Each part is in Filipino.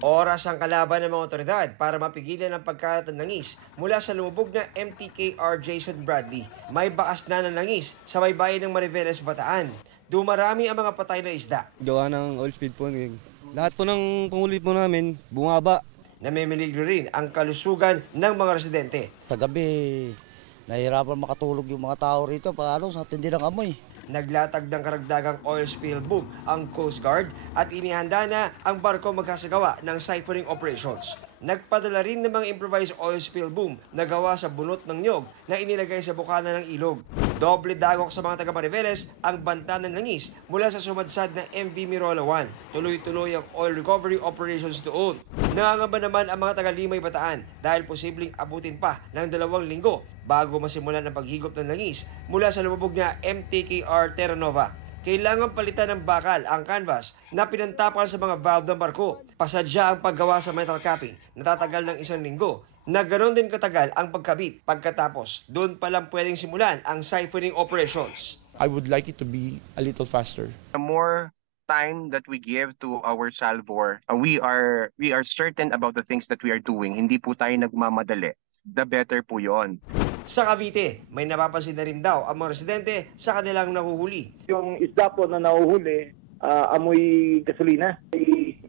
Oras ang kalaban ng mga otoridad para mapigilan ang pagkalat ng langis mula sa lumubog na MTKR Jason Bradley. May bakas na ng langis sa may bayan ng Mariveles, Bataan. Dumarami ang mga patay na isda. Gawa ng oil speed po. Lahat po ng panghuli po namin, bumaba. Namimiligro rin ang kalusugan ng mga residente. Sa gabi, nahihirapan makatulog yung mga tao rito sa tindi ng amoy. Naglatag ng karagdagang oil spill boom ang Coast Guard at inihanda na ang barko magkasagawa ng siphoning operations. Nagpadala rin ng mga improvised oil spill boom na gawa sa bunot ng niyog na inilagay sa bukana ng ilog. Doble dagok sa mga taga Mariveles ang banta ng langis mula sa sumadsad na MV Mirola 1. Tuloy-tuloy ang oil recovery operations doon. Nangangamba naman ang mga taga Limay Bataan dahil posibleng abutin pa ng 2 linggo bago masimulan ang paghigop ng langis mula sa lumubog na MTKR Terra Nova. Kailangan palitan ng bakal ang canvas na pinantapal sa mga valve ng barko. Pasadya ang paggawa sa metal capping na tatagal ng 1 linggo na ganoon din katagal ang pagkabit. Pagkatapos, doon pa lang pwedeng simulan ang siphoning operations. I would like it to be a little faster. The more time that we give to our salvor, we are certain about the things that we are doing. Hindi po tayo nagmamadali. The better po yon. Sa Cavite, may napapansin na rin daw ang mga residente sa kanilang nahuhuli. Yung isda po na nahuhuli, amoy gasolina.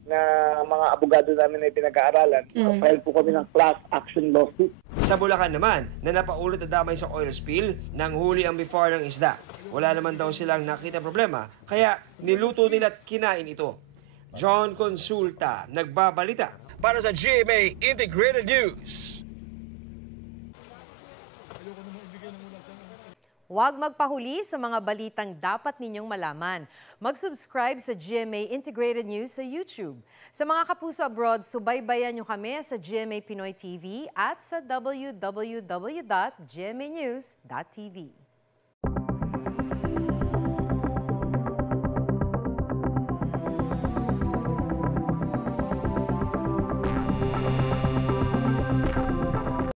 Na mga abogado namin ay pinag-aaralan. File po kami ng class action lawsuit. Sa Bulacan naman, na napaulot na damay sa oil spill, nang huli ang before ng isda. Wala naman daw silang nakita problema, kaya niluto nila at kinain ito. John Consulta, nagbabalita para sa GMA Integrated News. Huwag magpahuli sa mga balitang dapat ninyong malaman. Mag-subscribe sa GMA Integrated News sa YouTube. Sa mga kapuso abroad, subaybayan nyo kami sa GMA Pinoy TV at sa www.gmanews.tv.